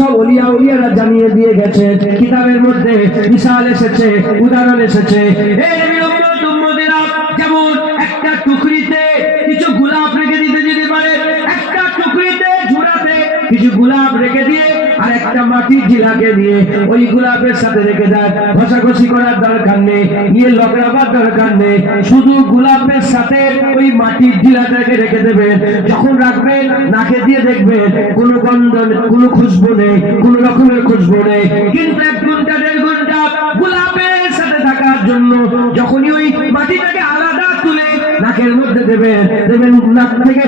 সব ওলিয়ারা জানিয়ে দিয়ে গেছে। কিতাবের মধ্যে মিসাল এসেছে, উদাহরণ এসেছে। যেমন একটা টুকরিতে কিছু গোলাপ রেখে দিতে যেতে পারে, একটা টুকরিতে ঝুড়াতে কিছু গোলাপ রেখে দিয়ে আর একটা মাটির ঝিলাকে দিয়ে ওই গোলাপের সাথে রেখে দেয়। ঘষাঘষি করার দরকার নেই, নিয়ে লকড়াবার দরকার নেই, শুধু গোলাপের সাথে ওই মাটির ঝিলাটাকে রেখে দেবেন। যখন রাখবেন নাকে দিয়ে দেখবেন কোনো গন্ধ, কোনো খুশবু নেই, কোনো রকমের খুশবু নেই। কিন্তু 1 ঘন্টা 1.5 ঘন্টা গোলাপের সাথে থাকার জন্য যখনই ওই মাটিটাকে আলাদা তুলে নাকের মধ্যে দেবেন, নাক থেকে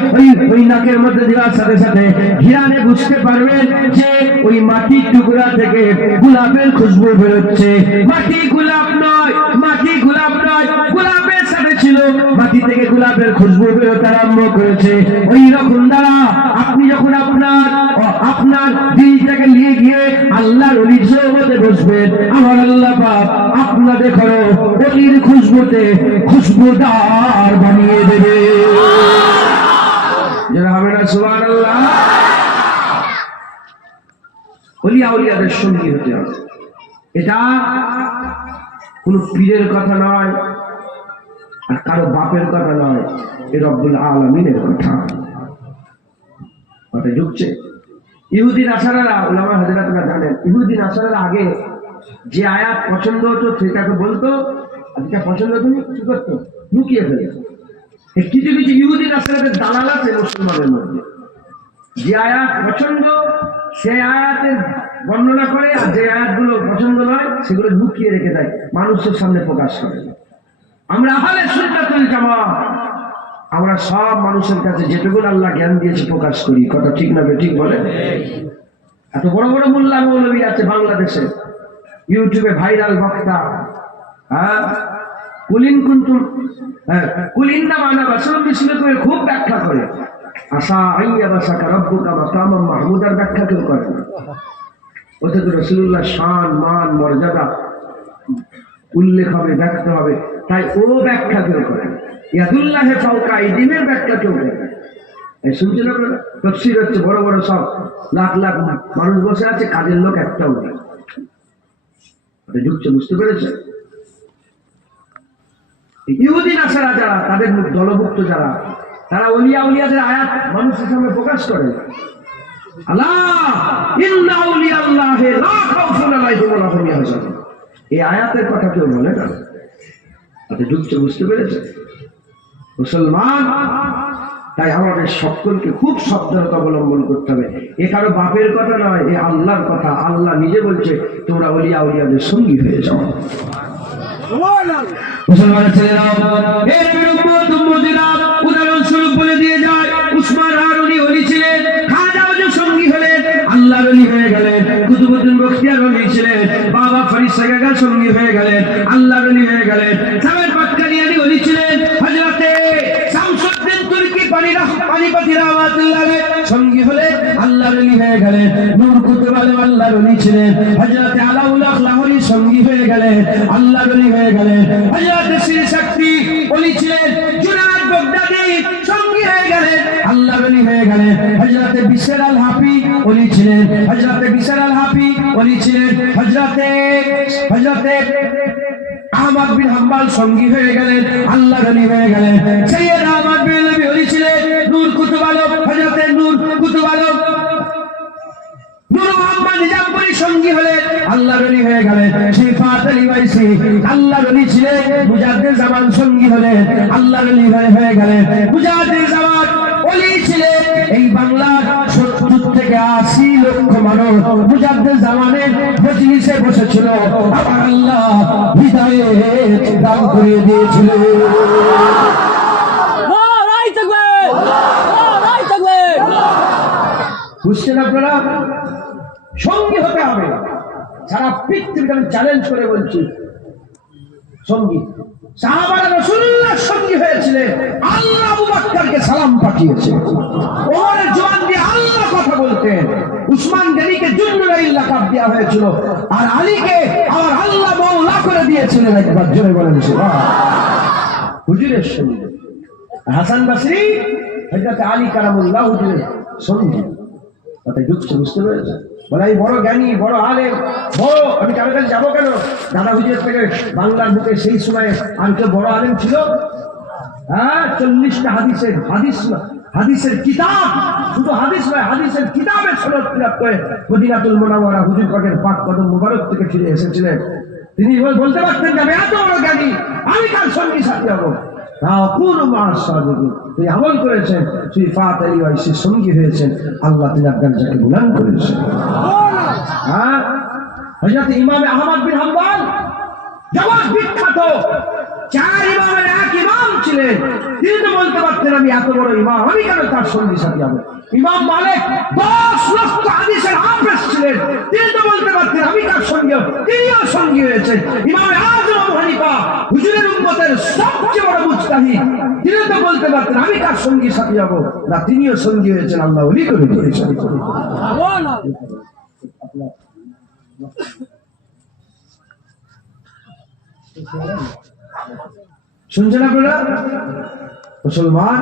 ওই নাকের মধ্যে দেওয়ার সাথে সাথে ঘিরানে বুঝতে পারবেন যে ওই মাটির টুকরা থেকে গোলাপের খুশবু বেরোচ্ছে। মাটি গোলাপ নয়, মাটি গোলাপ নয়, গোলাপের সাথে ছিল, মাটি থেকে গোলাপের খুশবু বেরোতে আরম্ভ করেছে। ওই রকম দ্বারা আপনি যখন আপনার দিলটাকে নিয়ে গিয়ে আল্লাহর ওলির সোহবতে বসবেন, আমার আল্লাহ পাক আপনাদের ঘরে ওলির খুশবুতে খুশবুদার বানিয়ে দেবে। যারা হবে না সুবহানাল্লাহ। ওলিয়াদের সঙ্গী হতে হবে। এটা কোন পীরের কথা নয়, আর কারো বাপের কথা নয়, এ রব্বুল আলামিনের কথা। কথা ঢুকছে? ইহুদি নাসারারা, উলামা হযরতরা জানেন, ইহুদি নাসারারা আগে যে আয়াত পছন্দ হতো সেটাকে বলতো, আর যেটা পছন্দ তুমি কি করতো? লুকিয়ে ফেলতো। কিছু কিছু ইহুদি নাসারাদের দালাল আছে মুসলমানের মধ্যে, যে আয়াত পছন্দ সে আয়াতের বর্ণনা করে, আর যে আয়াতগুলো পছন্দ নয় সেগুলো লুকিয়ে রেখে দেয়, মানুষের সামনে প্রকাশ করে। আমরা আহলে সুন্নাতুল জামাত, আমরা সব মানুষের কাছে যেটুকু আল্লাহ জ্ঞান দিয়েছে প্রকাশ করি। কথা ঠিক না ঠিক বলেন? এত বড় বড় মোল্লা মৌলবী আছে বাংলাদেশে, ইউটিউবে ভাইরাল বক্তা, খুব ব্যাখ্যা করে, আশা আইয়া বাসাকা রব্বুকা মাকামাম মাহমুদার ব্যাখ্যা কেউ করে না। অথচ রাসূলুল্লাহ শান মান মর্যাদা উল্লেখ হবে, ব্যাখ্যা হবে, তাই ও ব্যাখ্যা কেউ করে। ইয়াদুল্লাহি ফাওকা আইদিনের ব্যাখ্যা কেউ করে। এই শুনছেন আপনারা? তাফসীর হচ্ছে, বড় বড় সব লাখ লাখ মানুষ বসে আছে, কাজের লোক একটাও নেই। এটা ঢুকছে, বুঝতে পেরেছে? ইহুদি নাসারা যারা, তাদের দলভুক্ত যারা, তারা ওলিয়াদের আয়াত মানুষের সামনে প্রকাশ করে। আল্লাহ ইন্না আউলিয়াল্লাহি লা খাউফুন আলাইহিম ওয়া লা হুম ইয়াহজানুন, এই আয়াতের কথা কেউ বলে না। এটা ঢুকছে, বুঝতে পেরেছে মুসলমান? তাই আমাদের সকলকে খুব সাবধানতা অবলম্বন করতে হবে। এ কারো বাপের কথা নয়, এ আল্লাহর কথা। আল্লাহ নিজে বলছে তোমরা ওলিয়াদের সঙ্গী হয়ে যাও। মুসলমানের ছেলেরাও উদাহরণস্বরূপ বলে দিয়ে যায়, উসমান হারুনি ওলি ছিলেন, খাজা ওলির সঙ্গী হলেন, আল্লাহর ওলি হয়ে গেলেন। কুতুবউদ্দিন বখতিয়ার ওলি ছিলেন, বাবা ফরিদ সাগাগার সঙ্গী হয়ে গেলেন, আল্লাহর ওলি হয়ে গেলেন। সাবের বাক্কারিয়ানি ওলি ছিলেন, হযরতে শামসুদ্দিন তুর্কি পানিপতি রাহমাতুল্লাহ আলাইহি সঙ্গী হলেন, আল্লাহর ওলি হয়ে গেলেন। নূর কুতুব আলম আল্লাহর ওলি ছিলেন, হযরতে আলাউল হক লাহোরী সঙ্গী হয়ে গেলেন, আল্লাহর ওলি হয়ে গেলেন। হযরতে শ্রী শক্তি ওলি ছিলেন, জুনায়েদ বাগদাদী সঙ্গী হয়ে গেলেন, আল্লাহর ওলি হয়ে গেলেন। হযরতে বিশর আল হাফি ওলি ছিলেন, হযরতে বিশর আল হাফি ওলি ছিলেন। হযরতে আহমদ বিন হাম্বল সঙ্গী হয়ে গেলেন, আল্লাহর ওলি হয়ে গেলেন। সৈয়দ আহমদ বিন নবী ওলি ছিলেন, নূর কুতুব আলম, হযরতে নূর কুতুব আলম নূর মোহাম্মদ নিজামপুরী সঙ্গী হলেন, আল্লাহর ওলি হয়ে গেলেন। শিফাত আলী ওয়াইসি আল্লাহর ওলি ছিলেন, মুজাদ্দিদ জামান সঙ্গী হলেন, আল্লাহর ওলি হয়ে গেলেন। মুজাদ্দিদ জামান ওলি ছিলেন। এই বাংলার 70 থেকে 80 লক্ষ মানুষ মুজাদ্দিদ জামানের মজলিসে বসেছিল, আমার আল্লাহ হিদায়াত দান করে দিয়েছিলেন। বুঝছেন আপনারা? সঙ্গী হতে হবে। সারা পৃথিবীকে আমি চ্যালেঞ্জ করে বলছি, সঙ্গী। সাহাবারা রাসূলুল্লাহর সঙ্গী হয়েছিলেন, আল্লাহ আবু বকরকে সালাম পাঠিয়েছে, ওমরের জবান দিয়ে আল্লাহ কথা বলতেন, উসমান গনিকে জুন্নুরাইল লাকাব দেওয়া হয়েছিল, আর আলীকে আমার আল্লাহ মাওলা করে দিয়েছিলেন। একবার জোরে বলেন সুবহান। হুজুরের সঙ্গী হাসান বসরি হযরত আলী কারামুল্লাহ হুজুরের সঙ্গী। কথা ঢুকছে, বুঝতে পেরেছেন? বলে এই বড় জ্ঞানী, বড় আলেম, বড়, আমি কারো কাছে যাবো কেন? দাদা হুজুরের থেকে বাংলার বুকে সেই সময় আর কেউ বড় আলেম ছিল? হ্যাঁ, 40টা হাদিসের কিতাব, শুধু হাদিস নয়, হাদিসের কিতাবের সনদ কিতাব করে মদিনাতুল মুনাওয়ারা হুজুর পাকের পাক কদম মুবারক থেকে ফিরে এসেছিলেন। তিনি বলতে পারতেন যে আমি এত বড় জ্ঞানী, আমি কার সঙ্গী সাথী হবো? তিনি আমল করেছেন, সিফাত আলী ওয়াইসির সঙ্গী হয়েছেন, আল্লাহ তিনি আপনার যাকে বুলন্দ করেছেন। হ্যাঁ, হযরত ইমাম আহমদ বিন হাম্বল জগৎ বিখ্যাত 4 ইমামের এক ইমাম ছিলেন। তিনি তো বলতে পারতেন আমি এত বড় ইমাম, আমি কেন তার সঙ্গী সাথী হবো? ইমাম মালিক 10 লক্ষ হাদিসের হাফেজ ছিলেন। তিনি তো বলতে পারতেন আমি কার সঙ্গী হবো? তিনিও সঙ্গী হয়েছেন। ইমাম আযম আবু হানিফা হুজুরের উম্মতের সবচেয়ে বড় মুজতাহিদ, তিনি তো বলতে পারতেন আমি কার সঙ্গী সাথী হবো? না, তিনিও সঙ্গী হয়েছেন, আল্লাহ ওলি করে দিয়েছেন। শুনছেন আপনারা? মুসলমান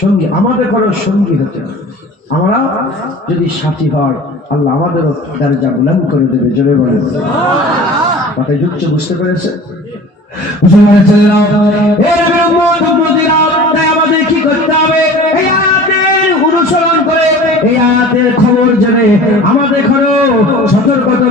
সঙ্গী, আমাদের কোনো সঙ্গী হতে হবে। আমরা যদি সাথী হয়, আল্লাহ আমাদেরও দরজা বুলন্দ করে দেবে। জোরে বলেন কথায় যুক্ত, বুঝতে পেরেছে? আমাদের কি করতে হবে? এই আয়াতের অনুসরণ করে, এই আয়াতের খবর জেনে আমাদের সতর্কতা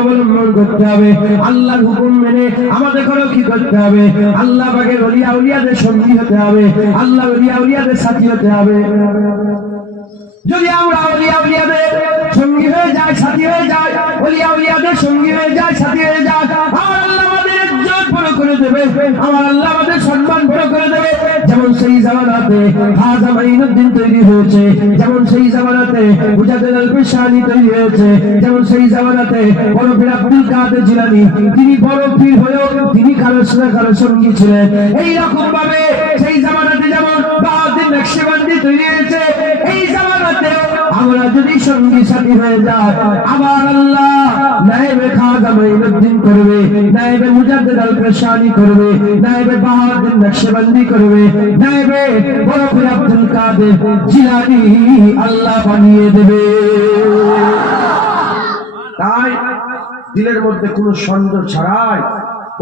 অবলম্বন করতে হবে। আল্লাহর হুকুম মেনে আমাদের কি করতে হবে? আল্লাহ পাকের ওলিয়া উলিয়াদের সঙ্গী হতে হবে, আল্লাহ ওলিয়া উলিয়াদের সাথী হতে হবে। যদি আমরা ওলিয়া উলিয়াদের সঙ্গী হয়ে যাই, সাথী হয়ে যাই, ওলিয়া উলিয়াদের সঙ্গী হয়ে যাই, সাথী হয়ে যাই, আমার আল্লাহ আমাদের ইজ্জত বড় করে দেবে, আমার আল্লাহ আমাদের সম্মান বড় করে দেবে। যেমন সেই জামানাতে খাজা মাইনুদ্দিন তৈরি হয়েছে, যেমন সেই জামানাতে মুজাদ্দিদ আল-ফিসানি তৈরি হয়েছে, যেমন সেই জামানাতে বড় পীর আব্দুল কাদের জিলানী, তিনি বড় পীর হয়েও তিনি কারো সঙ্গী ছিলেন। এইরকম ভাবে সেই জামানাতে যেমন বাহাউদ্দিন নকশবন্দি তৈরি হয়েছে, এই জামানাতে আমরা যদি সঙ্গী সাথী হয়ে যাই, আবার আল্লাহ নায়েবে খাজা মাইনুদ্দিন করবে, নায়েবে মুজাদ্দিদ আল-ফিসানি করবে, নায়েবে বাহাউদ্দিন নকশবন্দি করবে, নায়েবে বড় পীর আব্দুল কাদের জিলানী আল্লাহ বানিয়ে দেবে। তাই দিলের মধ্যে কোনো সন্দেহ ছাড়াই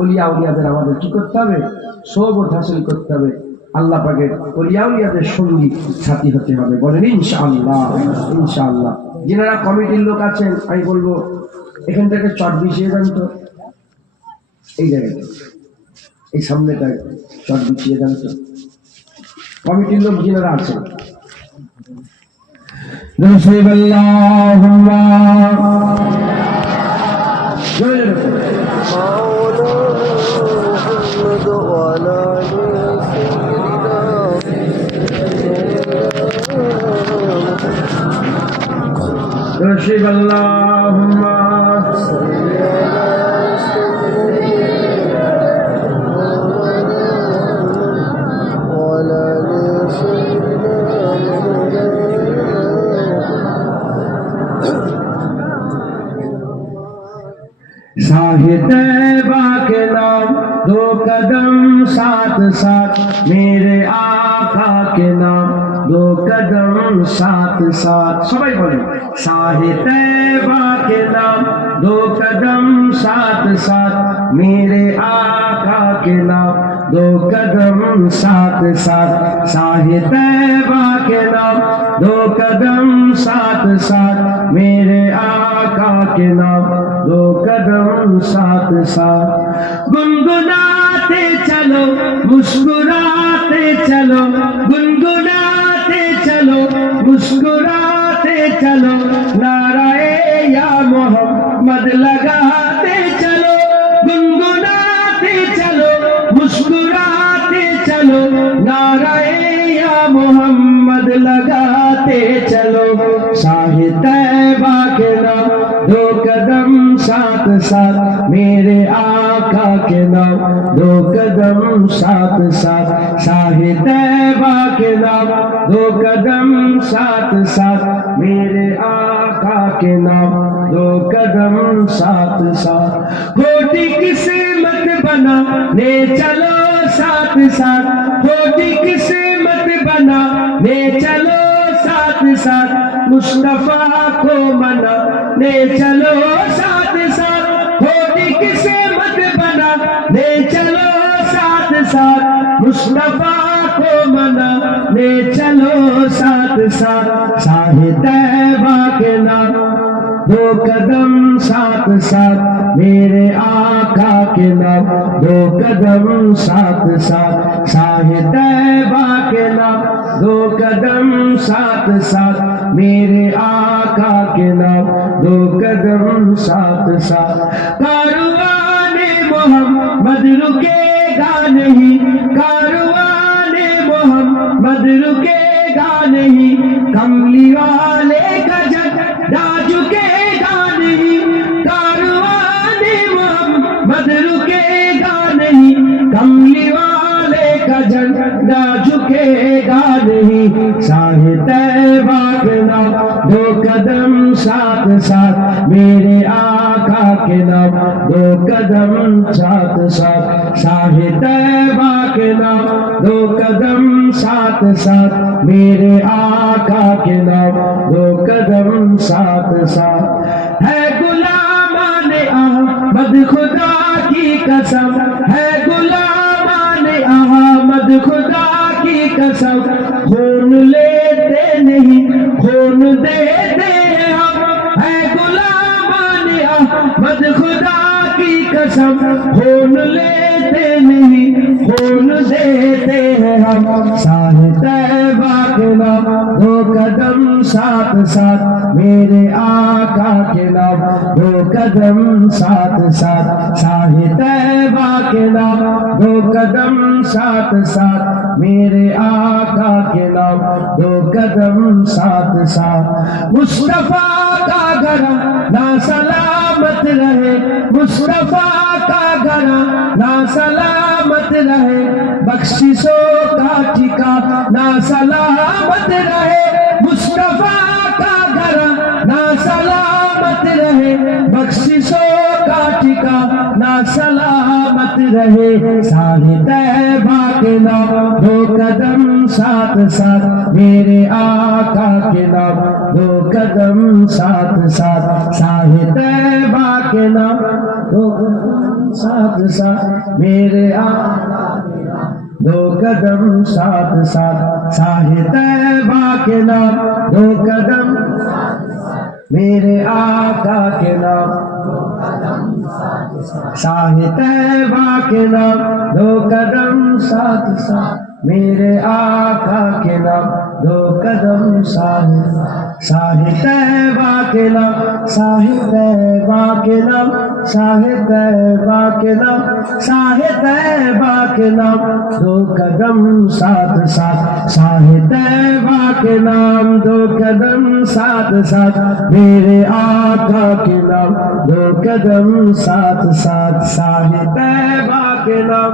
ওলিয়া উলিয়াদের আমাদের কি করতে হবে? সোহবত হাসিল করতে হবে, আল্লাহ পাকের ওলিয়া উলিয়াদের সঙ্গী সাথী হতে হবে। বলেন ইনশাআল্লাহ। ইনশাআল্লাহ। যারা কমিটির লোক আছেন, আমি বলবো এখান থেকে চট বিছিয়ে দেন তো, এই জায়গায়, এই সামনেটায় চট বিছিয়ে দেন তো, কমিটির লোক যারা আছেন। साहिब-ए-तैबा के नाम 2 कदम साथ साथ, मेरे आका के नाम 2 कदम साथ साथ। सबाई बोले साहिब-ए-तैबा के नाम 2 कदम साथ साथ, मेरे आका के नाम 2 कदम साथ साथ। साहिब-ए-तैबा के नाम 2 कदम साथ साथ, मेरे आका के नाम 2 कदम साथ साथ। गुनगुनाते चलो, मुस्कुराते चलो, गुनगुनाते चलो, मुस्कुराते चलो, नाराए या मोहम्मद लगाते चलो। गुनगुनाते चलो, मुस्कुराते चलो, नाराए या मोहम्मद लगाते चलो। साहिब-ए-तैबा के नाम 2 कदम साथ साथ, मेरे आका के नाम 2 कदम साथ साथ। साहिब-ए-तैबा के नाम 2 कदम साथ साथ, मेरे आका के नाम 2 कदम साथ साथ। कोटि किस्मत बनाने चलो साथ साथ, कोटि किस्मत बनाने चलो साथ साथ, मुस्तफा को मन ले चलो साथ साथ, होती किसे मत बना, ले चलो साथ साथ, मुस्तफा को मना, ले चलो साथ साथ, साहे तैबा के नाम, दो कदम साथ साथ, मेरे आका के नाम, दो कदम साथ साथ, साहे तैबा के नाम, दो कदम साथ साथ, मेरे आका के नाम, दो कदम साथ साथ। कारवाने मोहम्मद रुकेगा नहीं, कारवाने मोहम्मद रुकेगा नहीं, कमली वाले का झंडा झुकेगा नहीं, कारवाने मोहम्मद रुकेगा नहीं, कमली वाले का झंडा झुकेगा नहीं, साहे तैबा के नाम, दो कदम साथ साथ, मेरे आका के नाम, दो कदम साथ साथ, साहे तैबा के नाम, दो कदम साथ साथ, मेरे आका के नाम, दो कदम साथ साथ। है गुलामाने अहमद खुदा की कसम, है गुलामाने अहमद खुदा की कसम, खून लेते नहीं खून देते हम, है गुलामाने अहमद खुदा की कसम, खून लेते नहीं खून देते हैं हम, साहे तैबा के नाम, दो कदम साथ साथ, मेरे आका के नाम, दो कदम साथ साथ, साहे तैबा के नाम, दो कदम साथ साथ, मेरे आका के नाम, दो कदम साथ साथ। मुस्तफा का घरा ना सलामत रहे, मुस्तफा का घरा ना सलामत रहे, बख्शिशों का ठिकाना सलामत रहे, मुस्तफा का घरा ना सलामत रहे, बख्शिशों का ठिकाना सलामत रहे, साहे तैबा के नाम, दो कदम साथ साथ, मेरे आका के नाम, दो कदम साथ साथ, साहे तैबा के नाम, दो कदम साथ साथ, मेरे आका के नाम, दो कदम साथ साथ, साहे तैबा के नाम, दो कदम मेरे आका के नाम, साहे तैबा के नाम, दो कदम साथ साथ, मेरे आका के नाम, दो कदम साहे, साहे तैबा के नाम, साहे तैबा के नाम, साहे तैबा के नाम, साहे तैबा के नाम, दो कदम साथ साथ, साहे तैबा के नाम, दो कदम साथ साथ, मेरे आका के नाम, दो कदम साथ साथ, साहे तैबा के नाम,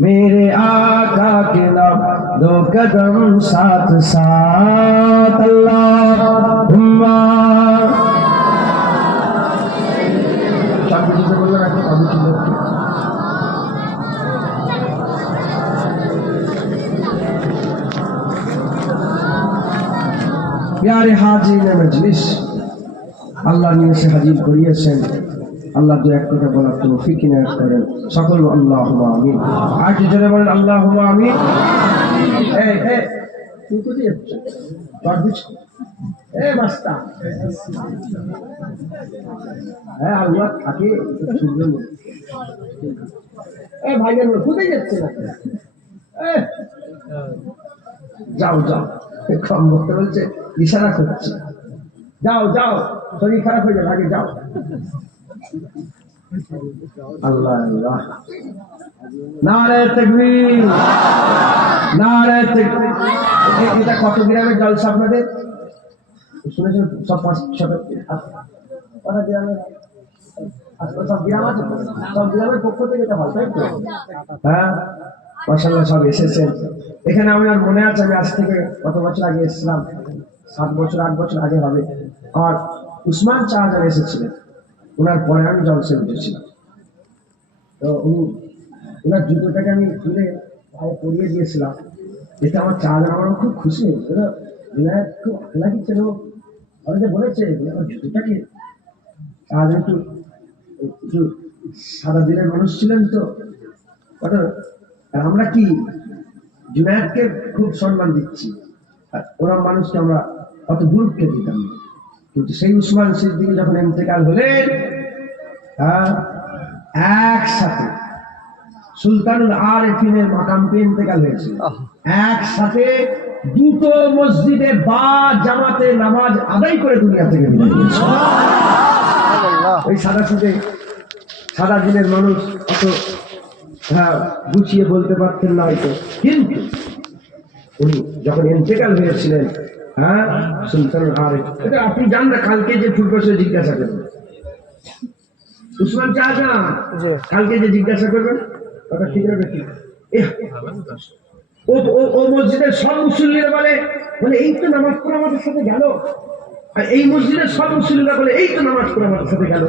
मेरे आका के नाम, दो कदम साथ साथ। अल्लाहुम्मा प्यारे हाजिर मजलिस, আল্লাহ নিয়ে এসে হাজির করিয়েছেন, আল্লাহ দু এক কথা বলার তৌফিক ইনায়াত করেন, সকল আল্লাহুম্মা আমিন। আর কি জোরে বলেন আল্লাহুম্মা আমিন। এই তুই কোথায় যাচ্ছিস? টর্চ এই বাস্তা হ্যাঁ আল্লাহ থাকে শুনবেন। এই ভাইয়ের কোথায় যাচ্ছে না? যাও যাও, কম বলতে বলছে, ইশারা করছে, যাও যাও, শরীর খারাপ হয়ে যাবে, আগে যাও। আল্লাহ আল্লাহ, নারে তাকবীর, নারে তাকবীর। এটা কত গ্রামের জলসা আপনাদের শুনেছেন? সব 5-6 কত গ্রামের? সব গ্রাম আছে, সব গ্রামের পক্ষ থেকে এটা হয়, তাই তো? হ্যাঁ মাশাআল্লাহ, সব এসেছেন এখানে। আমার মনে আছে আমি আজ থেকে কত বছর আগে এসেছিলাম, 7 বছর 8 বছর আগে হবে। আর উসমান শাহজাহান এসেছিলেন, ওনার পরে আমি জলসে উঠেছিলাম। তো ওনার জুতোটাকে আমি তুলে ভাই পরিয়ে দিয়েছিলাম, এটা আমার শাহজাহান, আমার খুব খুশি হয়েছিল। খুব আল্লাহ ছিল, অনেকে বলেছে জুতোটাকে আজ একটু একটু সাদা দিনের মানুষ ছিলেন তো, আর আমরা কি জুনায়েদকে খুব সম্মান দিচ্ছি, আর ওরা মানুষকে আমরা অত গুরুত্ব দিতাম না। কিন্তু সেই উসমান সিদ্দিকী যখন ইন্তেকাল হলেন, একসাথে সুলতানুল আরিফিনের মাকাম পেয়ে ইন্তেকাল হয়েছে, একসাথে দুটো মসজিদে বা জামাতে নামাজ আদায় করে দুনিয়া থেকে বিদায় নিয়েছে। ওই সাদা দিনের মানুষ অত গুছিয়ে বলতে পারতেন না হয়তো, কিন্তু উনি যখন ইন্তেকাল হয়েছিলেন, সুলতানুল আরিফ, এটা আপনি জান না, কালকে যে ফুলকসে জিজ্ঞাসা করবেন উসমান চাচা, কালকে যে জিজ্ঞাসা করবেন কথা ঠিক হবে কি? ও মসজিদের সব মুসল্লিরা বলে এই তো নামাজ পড়ে আমাদের সাথে গেল, আর এই মসজিদের সব মুসল্লিরা বলে এই তো নামাজ পড়ে আমাদের সাথে গেল।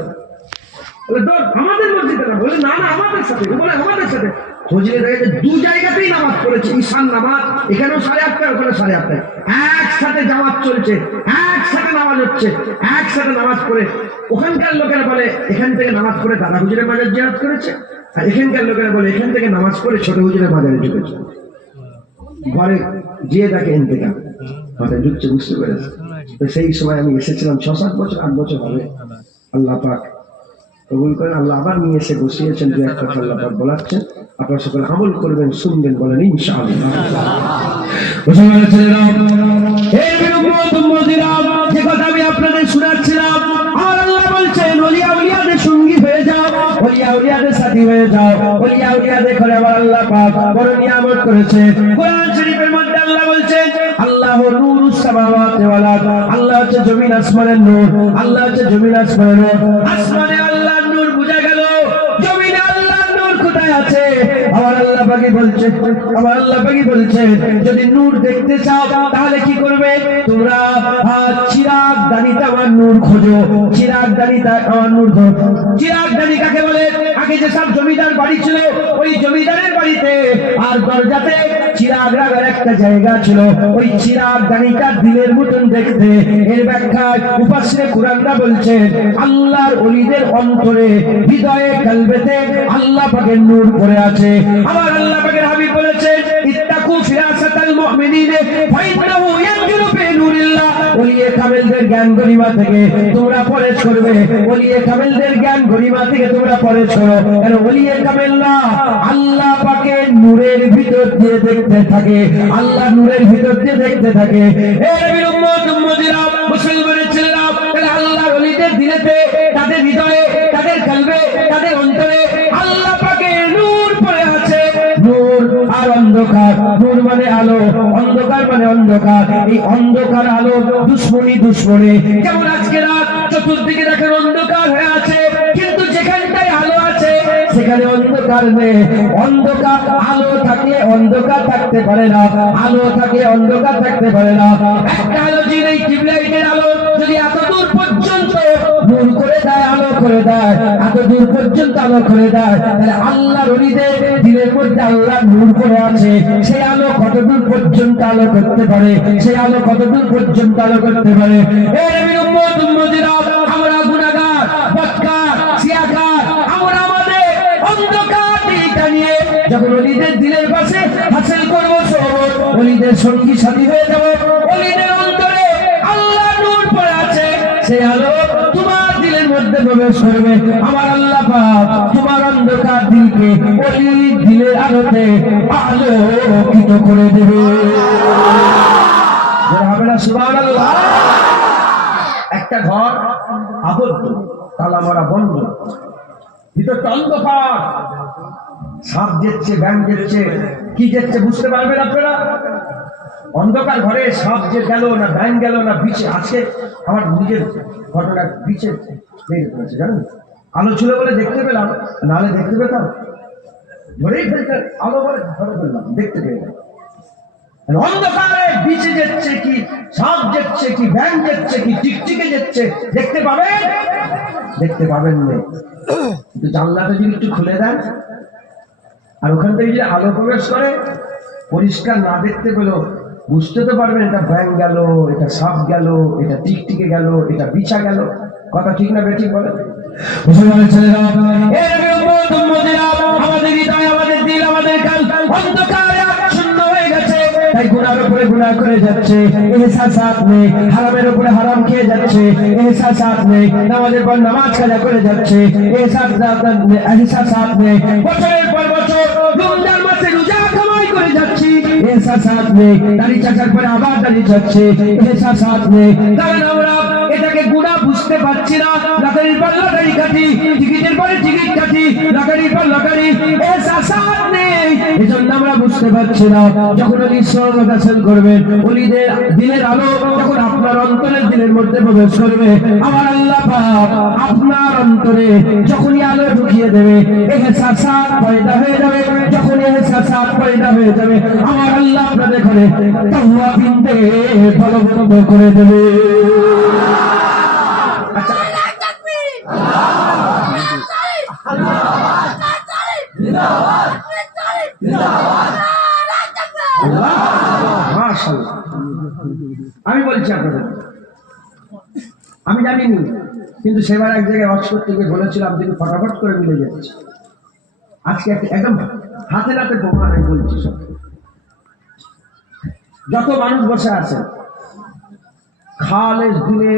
বলে আমাদের মসজিদে না, বলে না না আমাদের সাথে, বলে আমাদের সাথে। খোঁজলে দেখা যায় দু জায়গাতেই নামাজ পড়েছে, ঈশান নামাজ এখানেও 8:30, ওখানে 8:30, একসাথে জামাত চলছে, একসাথে নামাজ হচ্ছে, একসাথে নামাজ পড়ে ওখানকার লোকেরা বলে এখান থেকে নামাজ পড়ে দাদা হুজুরের মাজার জিয়ারত করেছে, আর এখানকার লোকেরা বলে এখান থেকে নামাজ পড়ে ছোট হুজুরের মাজারে ঢুকেছে। ঘরে গিয়ে তাকে ইন্তেকাল মাথায় ঢুকছে, বুঝতে পেরেছে। তো সেই সময় আমি এসেছিলাম 6-7 বছর 8 বছর হবে, আল্লাহ পাক কবুল করেন। আল্লাহ আবার নিয়ে এসে বসিয়েছেন, দু একটা আল্লাহ পাক বলাচ্ছেন, আপনারা সকলে আমল করবেন, শুনবেন, বলেন ইনশাআল্লাহ। যে কথা আমি আপনাদের শোনাচ্ছিলাম, আর আল্লাহ বলছেন ওলিয়া উলিয়াদের সঙ্গী হয়ে যাও, ওলিয়া উলিয়াদের সাথী হয়ে যাও, ওলিয়া উলিয়াদের ঘরে আমার আল্লাহ পাক বড় নিয়ামত করেছে। কোরআন শরীফের মধ্যে আল্লাহ বলছেন আল্লাহু নূরুস সামাওয়াতি ওয়াল আরদ, আল্লাহ হচ্ছে জমিন আসমানের নূর, আল্লাহ হচ্ছে জমিন আসমানের নূর। আসমানে আল্লাহর নূর বুঝা গেল, জমিনে আল্লাহর নূর কোথায় আছে? আমার আল্লাহ পাকই বলছেন, আমার আল্লাহ পাকই বলছেন যদি নূর দেখতে চাও তাহলে কি করবে তোমরা? চিরাগ দানিতে আমার নূর খোঁজো, চিরাগ দানিতে আমার নূর খোঁজো। চিরাগ দানি কাকে বলে? আগে যে সব জমিদার বাড়ি ছিল, ওই জমিদারের বাড়িতে আর দরজাতে চিরাগ রাখার একটা জায়গা ছিল, ওই চিরাগ দানিটা দিলের মতন দেখতে। এর ব্যাখ্যায় মুফাসসিরে কুরআনরা বলছেন আল্লাহর ওলিদের অন্তরে, হৃদয়ে, কলবেতে আল্লাহ পাকের নূর পড়ে আছে। আমার আল্লাহ পাকের হাবিব বলেছেন ইত্তাকু ফিরাসাতাল মুমিনিন ফাইন্নাহু ইয়ানজুরু বিনূরিল্লাহ, ওলিয়ে কামেলদের জ্ঞান গরিমা থেকে তোমরা পরহেজ করবে, ওলিয়ে কামেলদের জ্ঞান গরিমা থেকে তোমরা পরহেজ করো। কারণ ওলিয়ে কামেলরা আল্লাহ পাকের নূরের ভিতর দিয়ে দেখতে থাকে, আল্লাহ নূরের ভিতর দিয়ে দেখতে থাকে। এ নবীর উম্মত উম্মতিরা, মুসলমানের ছেলেরা, তাহলে আল্লাহর ওলিদের দিলেতে, তাদের হৃদয়ে, তাদের কলবে, তাদের অন্তরে আল্লাহ পাকের নূর পড়ে আছে। নূর আর অন্ধকার, নূর মানে আলো, অন্ধকার মানে অন্ধকার। এই অন্ধকার আলো দুশ্মনী দুশ্মনী। যেমন আজকে রাত চতুর্দিকে দেখেন অন্ধকার হয়ে আছে, কিন্তু যেখানটায় আলো আছে সেখানে অন্ধকার নেই। অন্ধকার, আলো থাকলে অন্ধকার থাকতে পারে না, আলো থাকলে অন্ধকার থাকতে পারে না। একটা আলো যদি টিউবলাইটের আলো যদি এত দূর পর্যন্ত নূর করে দেয়, আলো করে দেয়, এত দূর পর্যন্ত আলো করে দেয়, তাহলে আল্লাহর ওলিদের দিলের মধ্যে আল্লাহ নূর করে আছে। সেই আলো কতদূর পর্যন্ত আলো করতে পারে, সেই আলো কতদূর পর্যন্ত আলো করতে পারে। এই নবীর উম্মত উম্মতিরা, আমরা গুনাহগার, বদকার, সিয়াকার, আমরা আমাদের অন্ধকার দিকটা নিয়ে যখন ওলিদের দিলের পাশে হাসিল করবো সবর, ওলিদের সঙ্গী সাথী হয়ে যাবো, ওলিদের অন্তরে আল্লাহ নূর পড়ে আছে, সেই আলো তোমার দিলের মধ্যে প্রবেশ করবে। আমার আল্লাহ পাক তোমার অন্ধকার দিলকে ওলির দিলের আলোতে আলোকিত করে দেবে। হবে না সুবহানাল্লাহ? একটা ঘর আবদ্ধ, তালা মারা বন্ধ, ভিতরটা অন্ধকার, সাপ যেচ্ছে, ব্যাঙ যেচ্ছে, কি যেচ্ছে বুঝতে পারবেন আপনারা? অন্ধকার ঘরে সাপ যে গেল না, ব্যাঙ গেল না, বিছে আছে। আমার নিজের ঘটনা, বিছে বেরিয়ে পড়েছে জানেন, আলো ছিল বলে দেখতে পেলাম, নাহলে দেখতে পেতাম ধরেই ফেলতে, আলো বলে ধরে ফেললাম, দেখতে পেয়ে গেলাম। অন্ধকারে বিছে যাচ্ছে কি, সাপ যাচ্ছে কি, ব্যাঙ যাচ্ছে কি, টিকটিকে যাচ্ছে, দেখতে পাবেন? দেখতে পাবেন না। কিন্তু জানলাটা যদি একটু খুলে দেন আর ওখান থেকে যদি আলো প্রবেশ করে, পরিষ্কার না দেখতে পেলো বুঝতে তো পারবেন এটা ব্যাং গেল, এটা সাপ গেল, এটা টিকটিকে গেল, এটা বিছা গেল। কথা ঠিক না বেঠিক বলে? মুসলমানের ছেলেরা, আমাদের হৃদয়, আমাদের দিল, আমাদের কাল অন্ধকারে শূন্য হয়ে গেছে। তাই গুনার উপরে গুনাহ করে যাচ্ছে, এহসাসাত নেই, হারামের উপরে হারাম খেয়ে যাচ্ছে, এহসাসাত নেই, নামাজের পর নামাজ কাজা করে যাচ্ছে, এহসাসাত নেই, বছরের পর বছর রমজান মাসে রোজা কামাই করে যাচ্ছি, এহসাসাত নেই, দাড়ি চাচার পরে আবার দাড়ি চাচ্ছে, এহসাসাত নেই। কারণ আমরা এটাকে গুনাহ বুঝতে পারছি না। লটারির পর লটারি কাটি, টিকিটের পরে টিকিট কাটি, লটারির পর লটারি, এহসাসাত নেই। এজন্য আমরা বুঝতে পারছি না। যখন ওলি সওয়াব হাসিল করবেন, ওলিদের দিলের আলো যখন আপনার অন্তরের দিলের মধ্যে প্রবেশ করবে, আমার আল্লাহ পাক আপনার অন্তরে যখনই আলো ঢুকিয়ে দেবে, এহসাসাত পয়দা হয়ে যাবে। যখন এহসাসাত পয়দা হয়ে যাবে, আমার আল্লাহ আপনাদের ঘরে তাওবা বিনতে ফলবন্ত করে দেবে। আমি বলছি আপনাদের, আমি জানিনি, কিন্তু সেবার এক জায়গায় অক্সফোর্ড থেকে বলেছিলাম, তিনি ফটাফট করে মিলে যাচ্ছে। আজকে একদম হাতে নাতে প্রমাণ আমি বলছি। সব যত মানুষ বসে আছে খালেস দিনে,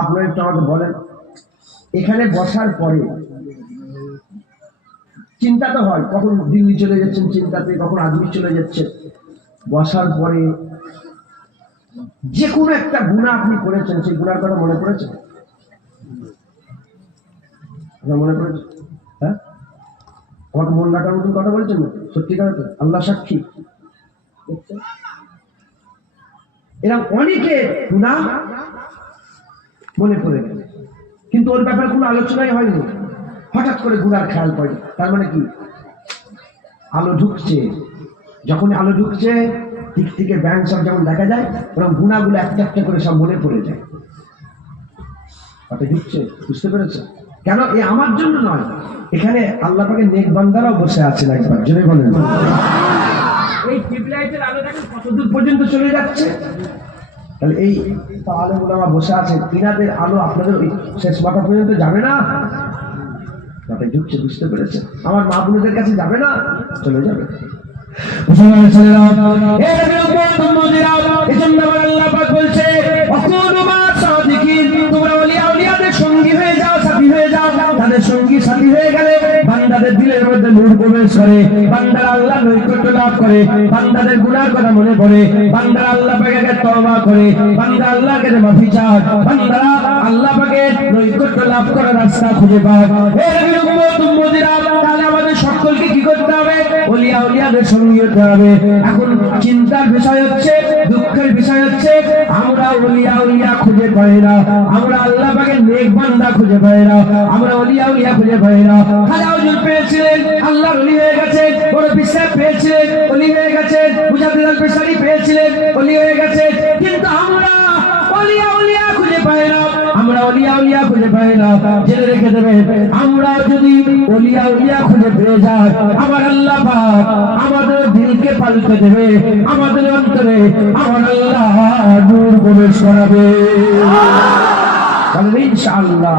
আপনারা একটু আমাকে বলেন, এখানে বসার পরে চিন্তা তো হয়, কখন দিল্লি চলে যাচ্ছেন চিন্তাতে, কখন আজমির চলে যাচ্ছে। বসার পরে যে কোনো একটা গুনাহ আপনি করেছেন, সেই গুনার কথা মনে পড়েছে? মনে পড়েছে? হ্যাঁ, আমাকে মন রাখার মতন কথা বলছেন না? সত্যিকার তো আল্লাহ সাক্ষী, এরকম অনেকে গুনাহ মনে পড়ে গেছে, কিন্তু ওর ব্যাপারে কোনো আলোচনাই হয়নি। হঠাৎ করে গুনার খেয়াল পড়ে, তার মানে কি? আলো ঢুকছে। যখন আলো ঢুকছে, দিক থেকে ব্যাংক সব যেমন দেখা যায়, ওরকম গুনাহগুলো একটা একটা করে সব মনে পড়ে যায়। কথা ঢুকছে, বুঝতে পেরেছে? কেন? এ আমার জন্য নয়, এখানে আল্লাহ পাকের নেক বান্দারাও বসে আছেন। একবার জোরে বলেন। এই টিউবলাইটের আলো দেখেন কত দূর পর্যন্ত চলে যাচ্ছে। তাহলে এই আলেম ওলামা বসে আছেন, ইনাদের আলো আপনাদের ওই শেষ মাথা পর্যন্ত যাবে না? মাথায় ঢুকছে, বুঝতে পেরেছে? আমার মা বোনদের কাছে যাবে না? চলে যাবে। মুসলমানের ছেলেরা, এজন্য আমার আল্লাহ পাক বলছে, অকুনু মা সাদিকিন, তোমরা ওলিয়া উলিয়াদের সঙ্গী হয়ে যাও, সাথী হয়ে যাও। তাদের সঙ্গী সাথী হয়ে গেলে বান্দাদের দিলের মধ্যে নূর প্রবেশ করে, বান্দারা আল্লাহ নৈকট্য লাভ করে, বান্দাদের গুনার কথা মনে পড়ে, বান্দারা আল্লাহ পাকে তওবা করে, বান্দা আল্লাহর কাছে মাফি চায়, বান্দারা আল্লাহ পাকে নৈকট্য লাভ করার রাস্তা খুঁজে পায়। এর উম্মত উম্মতিরা, তাহলে আমাদের সকলকে কি করতে হবে? ওলিয়া উলিয়াদের সঙ্গী হতে হবে। এখন চিন্তার বিষয় হচ্ছে, দুঃখের বিষয় হচ্ছে, আমরা ওলিয়া উলিয়া খুঁজে পাই না, আমরা আল্লাহ পাকের নেক বান্দা খুঁজে পাই না, আমরা ওলিয়া উলিয়া খুঁজে পাই না। খাজা হুজুর পেয়েছিলেন, আল্লাহর ওলি হয়ে গেছে। বড় পীর সাহেব পেয়েছিলেন, ওলি হয়ে গেছে। মুজাদ্দিদ আল পেশারি পেয়েছিলেন, ওলি হয়ে গেছে। কিন্তু আমরা ওলিয়া উলিয়া খুঁজে পাই না, আমরা ওলিয়া উলিয়া খুঁজে পাই না। জেনে রেখে দেবেন, আমরা যদি ওলিয়া উলিয়া খুঁজে পেয়ে যাই, আমার আল্লাহ পাক আমাদের দিলকে পাল্টে দেবে, আমাদের অন্তরে আমার আল্লাহ নূর প্রবেশ করাবে। ইনশাআল্লাহ।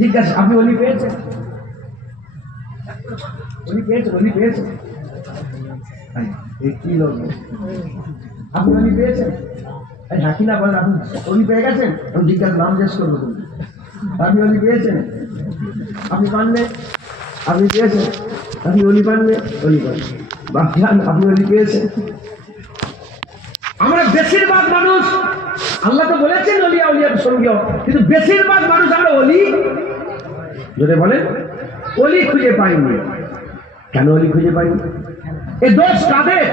জিজ্ঞাসা, আপনি ওলি পেয়েছেন? ওলি পেয়েছেন? ওলি পেয়েছেন? কি লোক, আপনি ওলি পেয়েছেন? হাকি না বলেন, আপনি ওলি পেয়ে গেছেন? আমি জিজ্ঞাসা, নাম জিজ্ঞেস করবো, আপনি ওলি পেয়েছেন? আপনি পানলে? আপনি পেয়েছেন? আপনি ওলি পানলে? ওলি পান বাপজান, আপনি ওলি পেয়েছেন? আমরা বেশিরভাগ মানুষ, আল্লাহ তো বলেছেন ওলিয়া উলিয়ার সঙ্গী, কিন্তু বেশিরভাগ মানুষ আমরা ওলি, যদি বলেন ওলি খুঁজে পাইনি। কেন ওলি খুঁজে পাইনি? এ দোষ কাদের?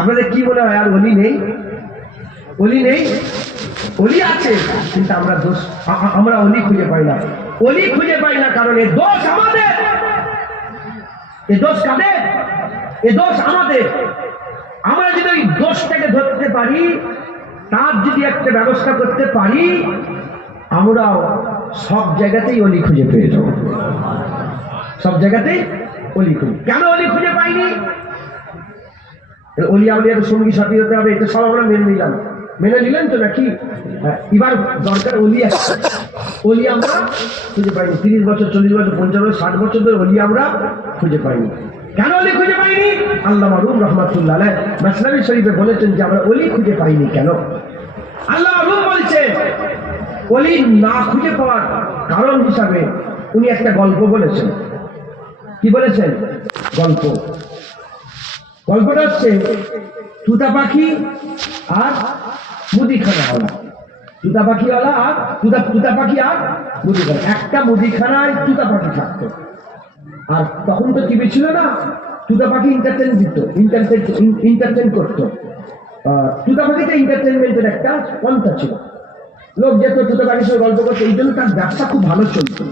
আপনাদের কি মনে হয়, আর ওলি নেই? ওলি নেই? ওলি আছে, কিন্তু আমরা ওলি খুঁজে পাই না। ওলি খুঁজে পাই না কারণ এ দোষ আমাদের। এ দোষ কাদের? এ দোষ আমাদের। আমরা যদি ওই দোষটাকে ধরতে পারি, তার যদি একটা ব্যবস্থা করতে পারি, আমরাও সব জায়গাতেই ওলি খুঁজে পেয়ে যাব। সব জায়গাতেই ওলি খুঁজে। কেন ওলি খুঁজে পাইনি? অলিয়া উলিয়ার সঙ্গী সাথী হতে হবে, এটা সব আমরা মেনে নিলাম। মেনে নিলেন তো নাকি? এবার দরকার অলিয়া। অলিয়া আমরা খুঁজে পাইনি, 30 বছর 40 বছর 50 বছর 60 বছর ধরে অলিয়া আমরা খুঁজে পাইনি। কেন অলি খুঁজে পাইনি? আল্লাহ মারুম রহমাতুল্লাহ আলাইহ মাসনাবী শরীফে বলেছেন যে আমরা অলি খুঁজে পাইনি কেন। আল্লাহ মারুম বলছে অলি না খুঁজে পাওয়ার কারণ হিসাবে উনি একটা গল্প বলেছেন। কি বলেছেন? গল্প। গল্পটা হচ্ছে তুতা পাখি আর মুদিখানাওয়ালা। তুতা পাখিওয়ালা আর তুতা পাখি আর মুদিখানা। একটা মুদিখানায় তুতা পাখি থাকতো। আর তখন তো টিভি ছিল না, তুতা পাখি এন্টারটেন করতো। তুতা পাখিতে এন্টারটেনমেন্টের একটা পন্থা ছিল। লোক যেত তুতা পাখির সঙ্গে গল্প করতো, এই জন্য তার ব্যবসা খুব ভালো চলতো।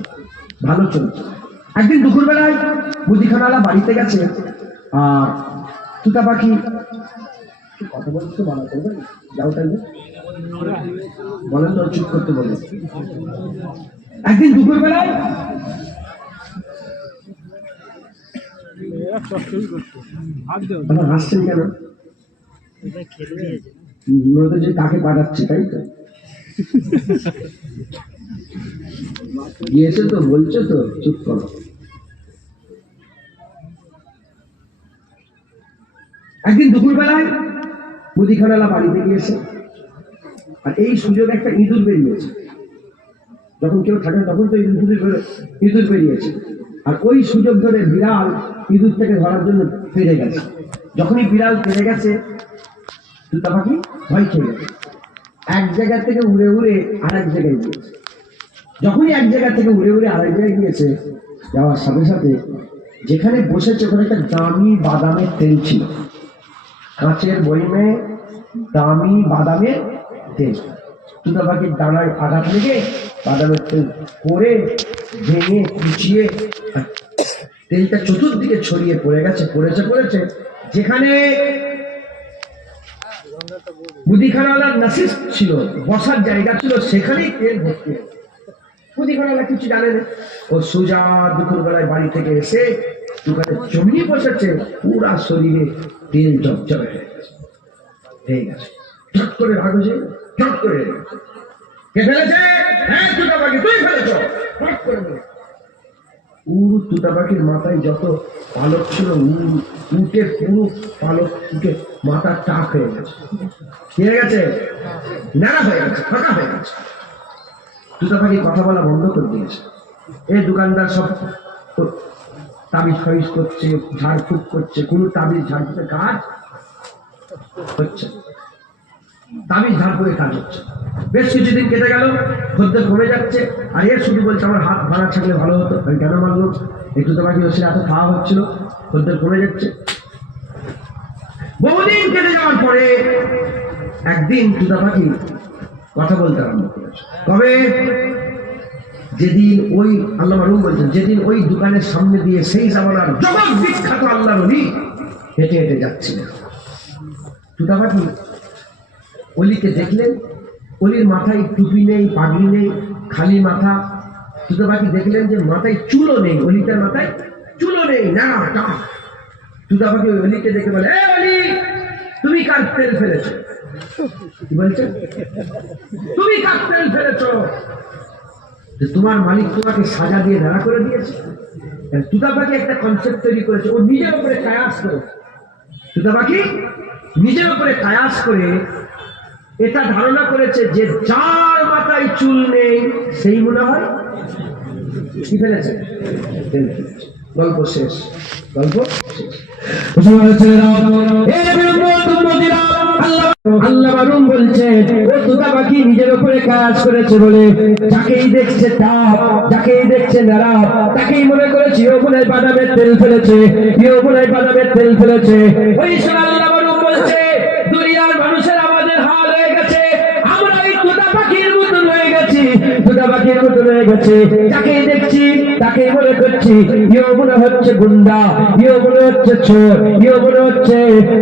একদিন দুপুরবেলায় মুদিখানাওয়ালা বাড়িতে গেছে, আর তুতা পাখি কথা বলতে মানা করবেন, যাও তাই বলেন তো, চুপ করতে বলেন। একদিন দুপুরবেলায় হাসছেন কেন? যে কাকে পাঠাচ্ছে তাই তো গিয়েছে তো, বলছে তো, চুপ করো। একদিন দুপুরবেলায় মুদিখানাওয়ালা বাড়িতে গিয়েছে, আর এই সুযোগে একটা ইঁদুর বেরিয়েছে। যখন কেউ থাকে তখন তো ইঁদুর বেরিয়েছে, আর ওই সুযোগ ধরে বিড়াল ইঁদুর থেকে ধরার জন্য ফিরে গেছে। যখনই বিড়াল ফিরে গেছে, তুতা পাখি ভয় খেয়ে গেছে। এক জায়গা থেকে উড়ে উড়ে আরেক জায়গায় গিয়েছে। যখনই এক জায়গা থেকে উড়ে উড়ে আরেক জায়গায় গিয়েছে, যাওয়ার সাথে সাথে যেখানে বসেছে ওখানে একটা দামি বাদামের তেল ছিল। কাঁচের বইমে দামি বাদামের তেল। তুতা পাখির ডানায় আঘাত লেগে বাদামের তেল করে ভেঙে কুচিয়ে তেলটা চতুর্দিকে ছড়িয়ে পড়েছে। যেখানে মুদিখানাওয়ালার নাসিস ছিল, বসার জায়গা ছিল, সেখানেই তেল ভর্তি। মুদিখানাওয়ালা কিছু জানে না, ও সোজা দুপুরবেলায় বাড়ি থেকে এসে দোকানে জমিয়ে বসেছে, পুরা শরীরে তেল জবজবে হয়ে গেছে। ঝট করে ভাগছে, ঝট করে কে ফেলেছে? হ্যাঁ, তুতা পাখি, তুই ফেলেছ। ঝট করে তুতা পাখির মাথায় যত পালক ছিল উঠে পুরো পালক উঠে মাথা টাক হয়ে গেছে, নাড়া হয়ে গেছে, ফাঁকা হয়ে গেছে। তুতা পাখি কথা বলা বন্ধ করে দিয়েছে। এই দোকানদার সব তাবিজ ফাবিজ করছে, ঝাড়ফুঁক করছে, কোন তাবিজ ঝাড়ফুঁকের কাজ হচ্ছে, তাবিজ ঝাড়ফুঁকের কাজ হচ্ছে। বেশ কিছুদিন কেটে গেল, খদ্দের কমে যাচ্ছে, আর এর শুধু বলছে আমার হাত ভাড়া থাকলে ভালো হতো। কেন মানলো? এই তুতা পাখি হচ্ছে এত খাওয়া হচ্ছিল, খদ্দের কমে যাচ্ছে। বহুদিন কেটে যাওয়ার পরে একদিন তুতা পাখি কথা বলতে আরম্ভ করেছে। কবে? যেদিন ওই আল্লাহ মারুম বলছেন, যেদিন ওই দোকানের সামনে দিয়ে সেই জামানার জগৎ বিখ্যাত আল্লাহর ওলি হেঁটে হেঁটে যাচ্ছিল। তুতা পাখি অলিকে দেখলেন, অলির মাথায় টুপি নেই, পাগড়ি নেই, খালি মাথা। তুতা পাখি দেখলেন যে মাথায় চুলও নেই, অলিটার মাথায় চুলও নেই, না টাক। তুতা পাখি ওই অলিকে দেখে বলে, এ অলি, তুমি কার তেল ফেলেছ? কি বলছে? তুমি কার তেল ফেলেছ? তোমার মালিক তোমাকে সাজা দিয়ে দাঁড়া করে দিয়েছে। তুতা পাখি একটা কনসেপ্ট তৈরি করেছে, ও নিজের উপরে কায়াস করেছে। তুতা পাখি নিজের উপরে কায়াস করে এটা ধারণা করেছে যে যার মাথায় চুল নেই সেই মনে হয় কি ফেলেছে। গল্প শেষ। আল্লাহ মারুম বলছে, ও তুতা পাখি নিজের উপরে কাজ করেছে বলে যাকেই দেখছে টাপ, যাকেই দেখছে নারাপ, তাকেই মনে করেছে ও মনে হয় বাদামের তেল ফেলেছে, ওই সময় আল্লাহ মারুম বলছে, দুনিয়ার মানুষের আমাদের হাল হয়ে গেছে, আমরা এই তুতা পাখির মতন হয়ে গেছি। যাকেই দেখছি তাকেই মনে করছি ইও মনে হচ্ছে গুন্ডা, ইও মনে হচ্ছে চোর, ইও মনে হচ্ছে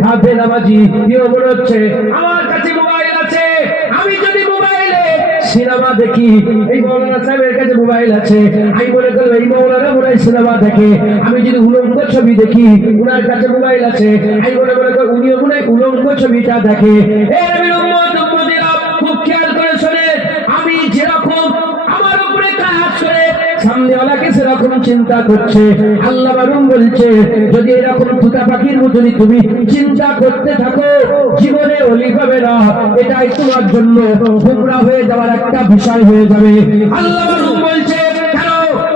হাতে নামাজি, ইও মনে হচ্ছে আমার কাছে মোবাইল আছে, আমি যদি মোবাইলে সিনেমা দেখি। এই মৌলানা সাহেবের কাছে মোবাইল আছে, আমি মনে করবো এই মৌলানা মনে হয় সিনেমা দেখে। আমি যদি উলঙ্গ ছবি দেখি, উনার কাছে মোবাইল আছে, আমি মনে করবো উনিও মনে হয় উলঙ্গ ছবিটা দেখে। এই নবীর উম্মত উম্মতেরা খুব খেয়াল করে শোনে, আমি যেরকম আমার উপরে কাজ করে সামনেওয়ালাকে সেরকম চিন্তা করছে। আল্লাহ বারুম বলছে, যদি এরকম তুতা পাখির মতনই তুমি চিন্তা করতে থাকো, জীবনে অলি পাবে না, এটাই তোমার জন্য গোমরা হয়ে যাওয়ার একটা বিষয় হয়ে যাবে। আল্লাহ বারুম বলছে, কেন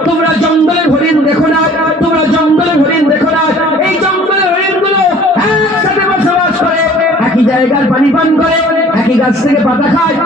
তোমরা জঙ্গলের হরিণ দেখো না? তোমরা জঙ্গলের হরিণ দেখো না? এই জঙ্গলের হরিণগুলো একসাথে বসবাস করে, একই জায়গার পানি পান করে, একই গাছ থেকে পাতা খায়।